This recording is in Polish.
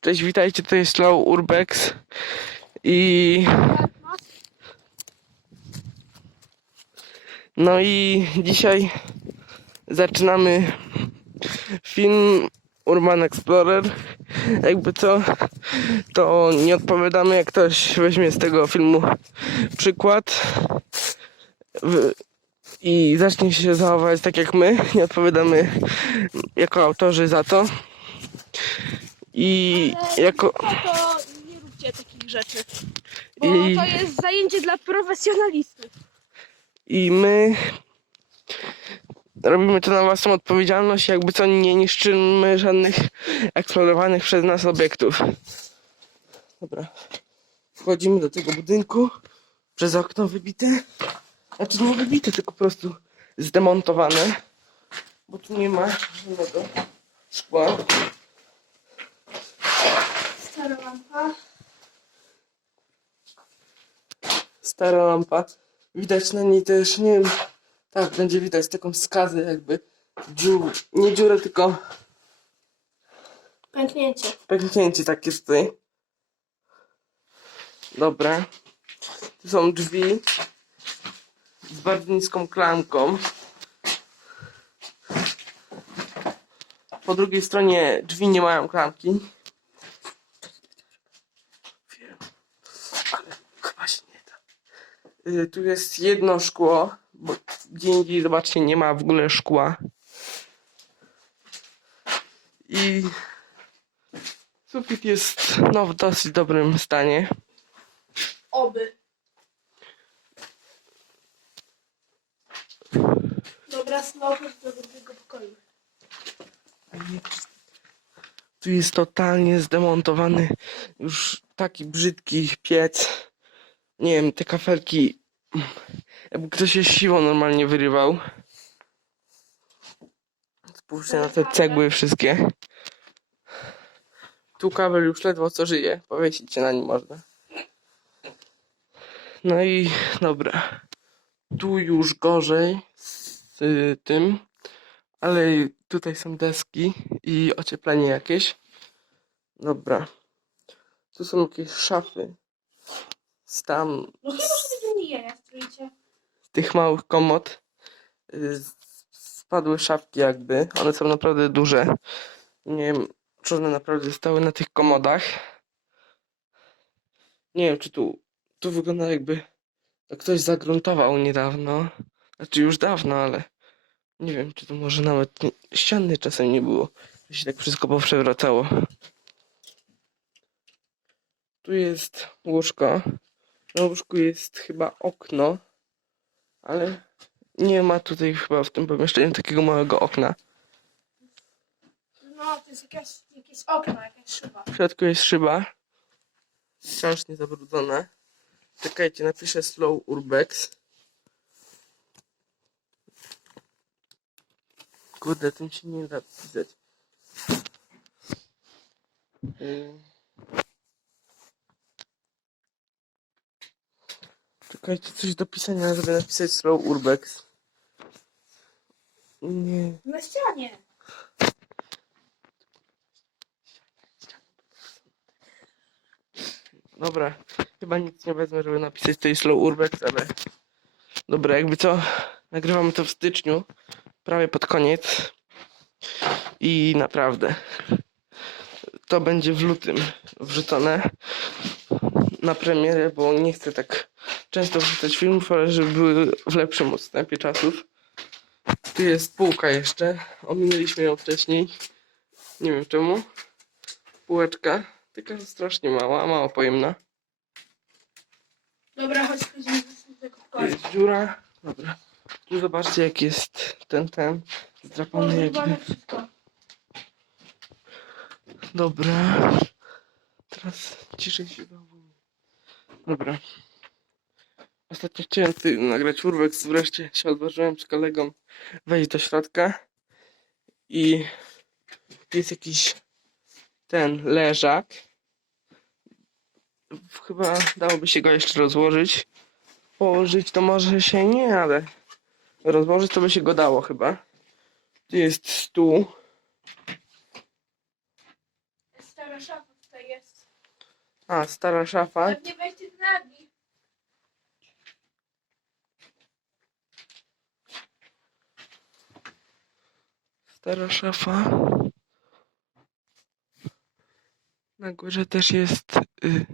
Cześć, witajcie, to jest Slow Urbex i no i dzisiaj zaczynamy film Urban Explorer. Jakby co, to nie odpowiadamy, jak ktoś weźmie z tego filmu przykład i zacznie się zachowywać tak jak my. Nie odpowiadamy jako autorzy za to. I jako. No to nie róbcie takich rzeczy. Bo I- to jest zajęcie dla profesjonalistów. I my robimy to na własną odpowiedzialność, jakby co nie niszczymy żadnych eksplorowanych przez nas obiektów. Dobra. Wchodzimy do tego budynku przez okno wybite. Znaczy nie wybite, tylko po prostu zdemontowane. Bo tu nie ma żadnego szkła. Stara lampa. Stara lampa. Widać na niej też, nie wiem, tak, będzie widać taką skazę jakby. Dziur, nie dziurę, tylko Pęknięcie. Pęknięcie takie tutaj. Dobra. Tu są drzwi z bardzo niską klamką. Po drugiej stronie drzwi nie mają klamki. Wiem, ale chyba się nie da. Y, Tu jest jedno szkło, bo gdzie indziej, zobaczcie, nie ma w ogóle szkła. I Sufit jest no, w dosyć dobrym stanie. Oby. Dobra, znowu do drugiego pokoju. Tu jest totalnie zdemontowany już taki brzydki piec. Nie wiem, te kafelki. Jakby ktoś się siłą normalnie wyrywał. Spójrzcie na te cegły wszystkie. Tu kabel już ledwo co żyje. Powiesić się na nim można. No i dobra. Tu już gorzej z y, tym. Ale tutaj są deski i ocieplenie jakieś. Dobra. Tu są jakieś szafy. Z tam No chyba, że nie z tych małych komod y, spadły szafki jakby. One są naprawdę duże. Nie wiem, czy one naprawdę stały na tych komodach. Nie wiem, czy tu, tu wygląda jakby to ktoś zagruntował niedawno. Znaczy już dawno, ale nie wiem, czy to może nawet nie, ściany czasem nie było. To się tak wszystko poprzewracało. Tu jest łóżko. Na łóżku jest chyba okno, ale nie ma tutaj chyba w tym pomieszczeniu takiego małego okna. No, to jest jakieś, jakieś okno, jakaś szyba. W środku jest szyba. Strasznie zabrudzona. Czekajcie, napiszę slow urbex. Kurde, tym się nie da pisać. Ym. Czekajcie, coś do pisania, żeby napisać slow urbex. Nie. Na ścianie. Dobra, chyba nic nie wezmę, żeby napisać tej slow urbex, ale dobra, jakby co, nagrywamy to w styczniu, prawie pod koniec i naprawdę to będzie w lutym wrzucone na premierę, bo nie chcę tak często wrzucać filmów, ale żeby były w lepszym odstępie czasów. Tu jest półka jeszcze, ominęliśmy ją wcześniej, nie wiem czemu. Półeczka, taka strasznie mała, mało pojemna. Dobra, chodź, chodzimy do Tu jest dziura. Dobra. Tu zobaczcie jak jest ten, ten. Zdrapany jakby. wszystko. Dobra. Teraz ciszej się zachowuję. Dobra. Ostatnio chciałem ty nagrać urwek, wreszcie się odważyłem z kolegą wejść do środka i jest jakiś ten leżak. Chyba dałoby się go jeszcze rozłożyć. Położyć to może się nie, ale rozłożyć to by się go dało chyba. Tu jest stół. Stara szafa. tutaj jest. A, stara szafa. Pewnie weźcie na nich. Stara szafa. Na górze też jest y,